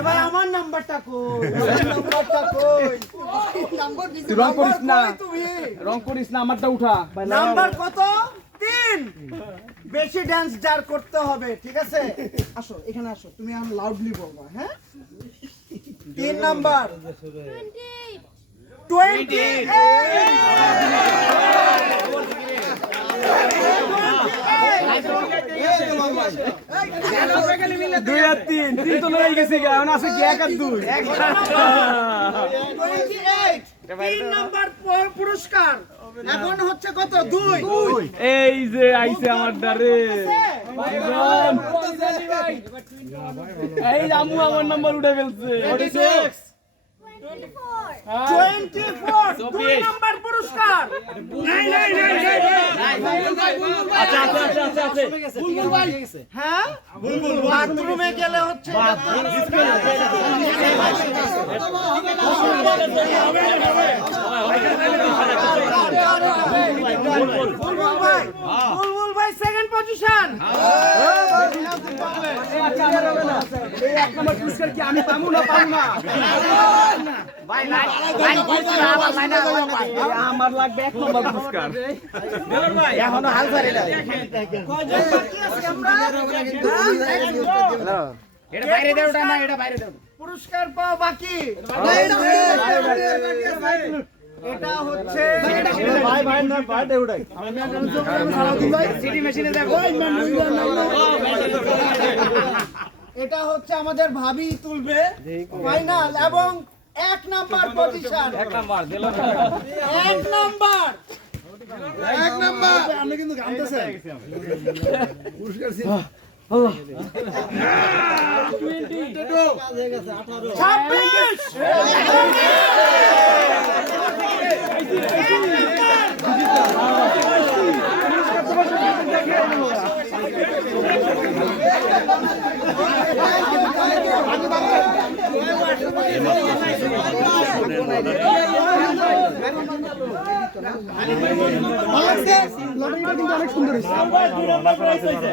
এবার আমার নাম্বারটা কই? নাম্বারটা কই? নাম্বার দিছি রং করিস না। রং করিস না আমারটা উঠা। নাম্বার কত? তিন। বেশি ডান্স যার করতে হবে ঠিক আছে? আসো এখানে আসো। তুমি এখন লাউডলি বলবা হ্যাঁ? তিন নাম্বার। টোয়েন্টি দুই আর তিন তিন তো লড়াই গেছে এখন আছে কি এক আর দুই? তিন নাম্বার পুরস্কার। এখন হচ্ছে কত? দুই। এই যে আইছে আমার দ্বারে এই আমু আমার নাম্বার উঠে ফেলছে। দুই নাম্বার পুরস্কার। আচ্ছা আচ্ছা আচ্ছা আচ্ছা আচ্ছা। হ্যাঁ? বাথরুমে গেলে হচ্ছে বুলবুল ভাই সেকেন্ড পজিশন এই এক নম্বর পুরস্কার কি আমি পাবো না পাবো না আমার লাগবে এক নম্বর পুরস্কার এখনও হাল ছাড়ি নাই এটা বাইরে দেও না এটা বাইরে দেও পুরস্কার পাওয়া বাকি এটা হচ্ছে সিটি মেশিনে দেখো এটা হচ্ছে আমাদের ভাবি তুলবে। ফাইনাল এবং এক নাম্বার পজিশন এক নাম্বার এক নাম্বার। এক নাম্বার। আপনি কিন্তু গানতেছেন ছাব্বিশ। লটারিটা কিন্তু অনেক সুন্দর হয়েছে।